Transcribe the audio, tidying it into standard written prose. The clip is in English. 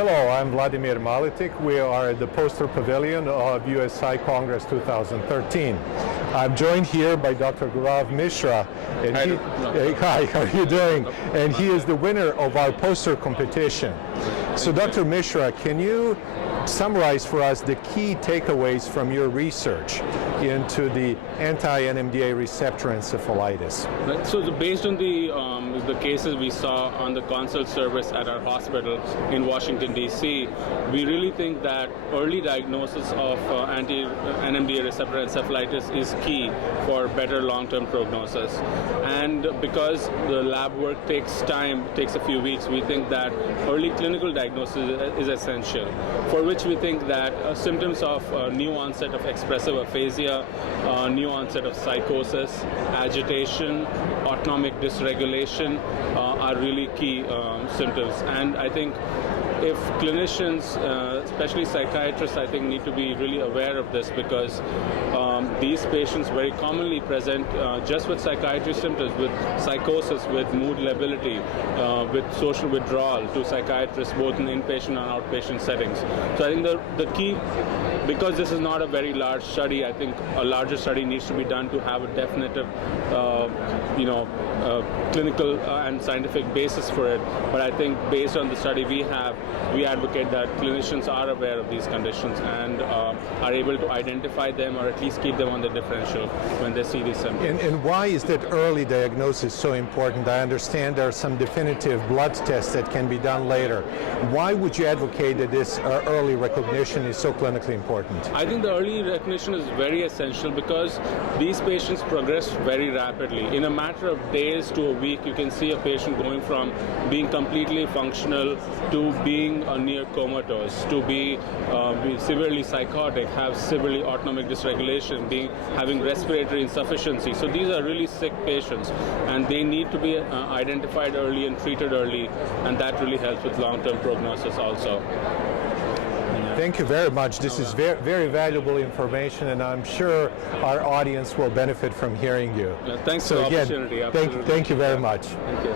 Hello, I'm Vladimir Malitik. We are at the Poster Pavilion of USI Congress 2013. I'm joined here by Dr. Gaurav Mishra. And hi, how are you doing? And he is the winner of our poster competition. So Dr. Mishra, can you summarize for us the key takeaways from your research into the anti-NMDA receptor encephalitis? Right. So based on the cases we saw on the consult service at our hospital in Washington, D.C., we really think that early diagnosis of anti-NMDA receptor encephalitis is key for better long-term prognosis. And because the lab work takes time, takes a few weeks, we think that early clinical diagnosis is essential, for which we think that symptoms of new onset of expressive aphasia, new onset of psychosis, agitation, autonomic dysregulation are really key symptoms. And I think if clinicians, especially psychiatrists, I think need to be really aware of this, because these patients very commonly present just with psychiatry symptoms, with psychosis, with mood lability, with social withdrawal to psychiatrists, both in inpatient and outpatient settings. So I think the key, because this is not a very large study, I think a larger study needs to be done to have a definitive, clinical and scientific basis for it. But I think based on the study we have, we advocate that clinicians are aware of these conditions and are able to identify them, or at least keep them on the differential when they see these symptoms. And why is that early diagnosis so important? I understand there are some definitive blood tests that can be done later. Why would you advocate that this early recognition is so clinically important? I think the early recognition is very essential because these patients progress very rapidly. In a matter of days to a week, you can see a patient going from being completely functional to being near comatose, to be severely psychotic, have severely autonomic dysregulation, having respiratory insufficiency. So these are really sick patients, and they need to be identified early and treated early, and that really helps with long-term prognosis also. Thank you very much. This is very, very valuable information, and I'm sure our audience will benefit from hearing you. Thanks for the opportunity. Thank you very much. Thank you.